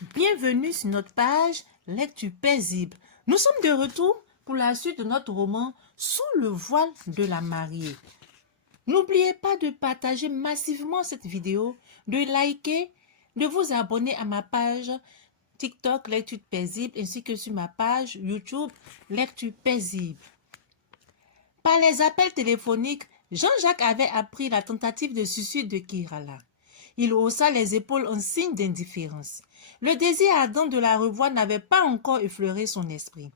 Bienvenue sur notre page Lecture paisible. Nous sommes de retour pour la suite de notre roman Sous le voile de la mariée. N'oubliez pas de partager massivement cette vidéo, de liker, de vous abonner à ma page TikTok Lecture paisible ainsi que sur ma page YouTube Lecture paisible. Par les appels téléphoniques, Jean-Jacques avait appris la tentative de suicide de Kirala. Il haussa les épaules en signe d'indifférence. Le désir ardent de la revoir n'avait pas encore effleuré son esprit.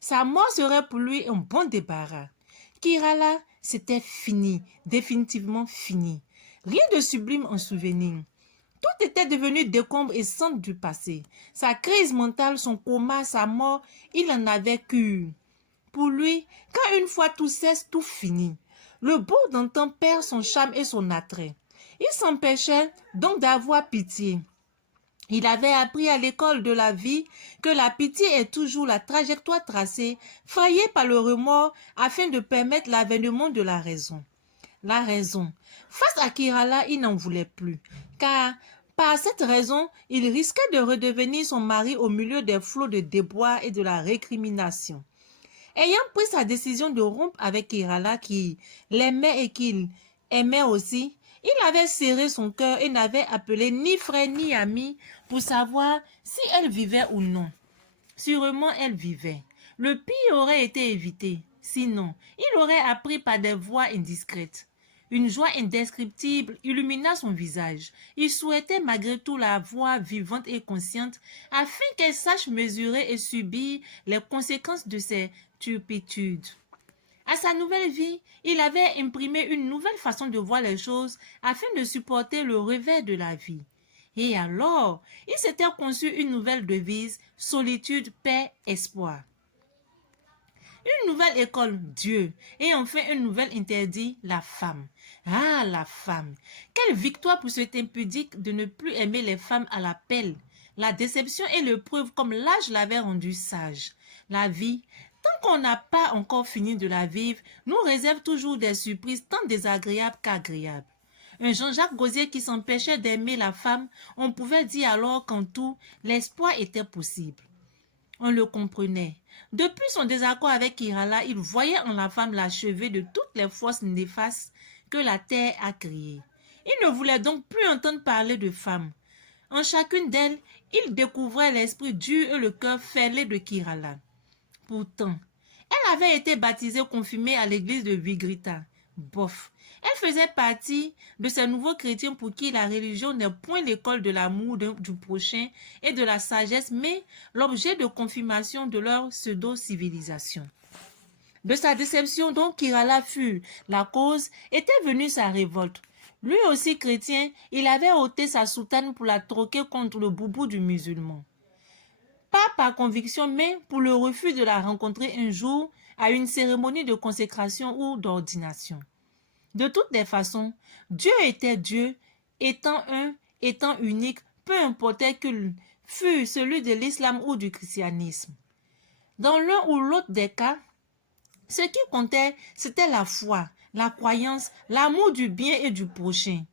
Sa mort serait pour lui un bon débarras. Kirala, c'était fini, définitivement fini. Rien de sublime en souvenir. Tout était devenu décombre et cendre du passé. Sa crise mentale, son coma, sa mort, il en avait cure. Pour lui, quand une fois tout cesse, tout finit. Le beau d'antan perd son charme et son attrait. Il s'empêchait donc d'avoir pitié. Il avait appris à l'école de la vie que la pitié est toujours la trajectoire tracée, frayée par le remords afin de permettre l'avènement de la raison. La raison. Face à Kirala, il n'en voulait plus, car par cette raison, il risquait de redevenir son mari au milieu des flots de déboires et de la récrimination. Ayant pris sa décision de rompre avec Kirala qui l'aimait et qu'il aimait aussi, il avait serré son cœur et n'avait appelé ni frère ni ami pour savoir si elle vivait ou non. Sûrement elle vivait. Le pire aurait été évité. Sinon, il aurait appris par des voix indiscrètes. Une joie indescriptible illumina son visage. Il souhaitait malgré tout la voir vivante et consciente afin qu'elle sache mesurer et subir les conséquences de ses turpitudes. À sa nouvelle vie, il avait imprimé une nouvelle façon de voir les choses afin de supporter le revers de la vie. Et alors, il s'était conçu une nouvelle devise, solitude, paix, espoir. Une nouvelle école, Dieu, et enfin une nouvelle interdit, la femme. Ah, la femme! Quelle victoire pour cet impudique de ne plus aimer les femmes à la pelle! La déception et l'épreuve comme l'âge l'avaient rendu sage. La vie, tant qu'on n'a pas encore fini de la vivre, nous réserve toujours des surprises tant désagréables qu'agréables. Un Jean-Jacques Gaultier qui s'empêchait d'aimer la femme, on pouvait dire alors qu'en tout, l'espoir était possible. On le comprenait. Depuis son désaccord avec Kirala, il voyait en la femme l'achevée de toutes les forces néfastes que la terre a créées. Il ne voulait donc plus entendre parler de femme. En chacune d'elles, il découvrait l'esprit dur et le cœur fêlé de Kirala. Pourtant, elle avait été baptisée confirmée à l'église de Vigrita. Bof. Elle faisait partie de ces nouveaux chrétiens pour qui la religion n'est point l'école de l'amour du prochain et de la sagesse, mais l'objet de confirmation de leur pseudo-civilisation. De sa déception dont Kirala fut la cause, était venue sa révolte. Lui aussi chrétien, il avait ôté sa soutane pour la troquer contre le boubou du musulman. Pas par conviction, mais pour le refus de la rencontrer un jour à une cérémonie de consécration ou d'ordination. De toutes les façons, Dieu était Dieu, étant un, étant unique, peu importait qu'il fût celui de l'islam ou du christianisme. Dans l'un ou l'autre des cas, ce qui comptait, c'était la foi, la croyance, l'amour du bien et du prochain.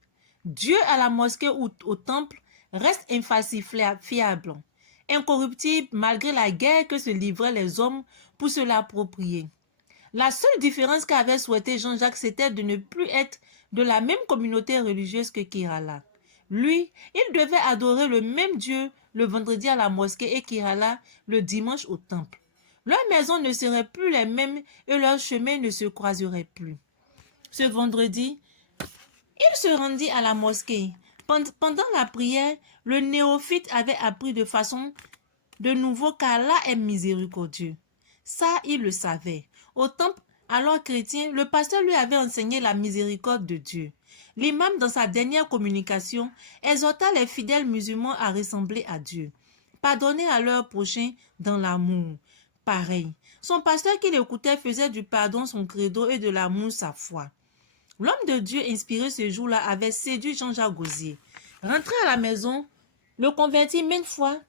Dieu à la mosquée ou au temple reste infalsifiable, incorruptible malgré la guerre que se livraient les hommes pour se l'approprier. La seule différence qu'avait souhaité Jean-Jacques, c'était de ne plus être de la même communauté religieuse que Kirala. Lui, il devait adorer le même Dieu le vendredi à la mosquée et Kirala le dimanche au temple. Leurs maisons ne seraient plus les mêmes et leurs chemins ne se croiseraient plus. Ce vendredi, il se rendit à la mosquée. Pendant la prière, le néophyte avait appris de façon de nouveau qu'Allah est miséricordieux. Ça, il le savait. Au temple, alors chrétien, le pasteur lui avait enseigné la miséricorde de Dieu. L'imam, dans sa dernière communication, exhorta les fidèles musulmans à ressembler à Dieu, pardonner à leur prochain dans l'amour. Pareil, son pasteur qui l'écoutait faisait du pardon son credo et de l'amour sa foi. L'homme de Dieu inspiré ce jour-là avait séduit Jean-Jacques Gaultier. Rentré à la maison, le converti maintes fois,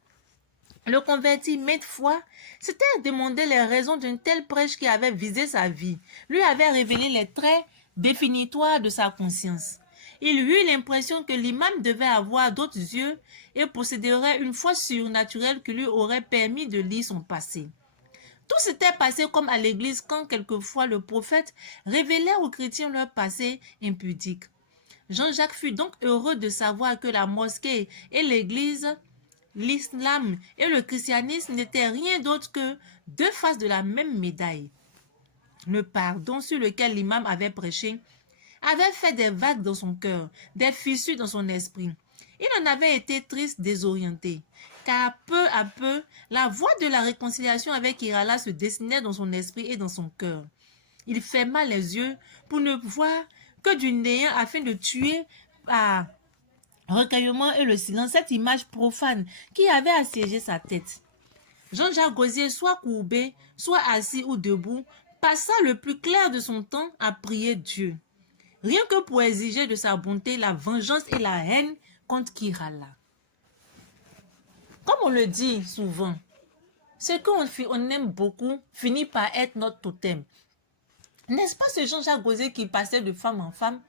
s'était demandé les raisons d'une telle prêche qui avait visé sa vie, lui avait révélé les traits définitoires de sa conscience. Il eut l'impression que l'imam devait avoir d'autres yeux et posséderait une foi surnaturelle qui lui aurait permis de lire son passé. Tout s'était passé comme à l'église quand quelquefois le prophète révélait aux chrétiens leur passé impudique. Jean-Jacques fut donc heureux de savoir que la mosquée et l'église, l'islam et le christianisme n'étaient rien d'autre que deux faces de la même médaille. Le pardon sur lequel l'imam avait prêché avait fait des vagues dans son cœur, des fissures dans son esprit. Il en avait été triste, désorienté, car peu à peu, la voie de la réconciliation avec Irala se dessinait dans son esprit et dans son cœur. Il ferma les yeux pour ne voir que du néant afin de tuer à recueillement et le silence cette image profane qui avait assiégé sa tête. Jean-Jacques Gauzès, soit courbé, soit assis ou debout, passa le plus clair de son temps à prier Dieu, rien que pour exiger de sa bonté la vengeance et la haine contre Kirala. Comme on le dit souvent, ce qu'on aime beaucoup finit par être notre totem. N'est-ce pas ce Jean-Jacques Gauzès qui passait de femme en femme?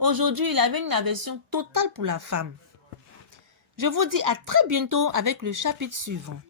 Aujourd'hui, il avait une aversion totale pour la femme. Je vous dis à très bientôt avec le chapitre suivant.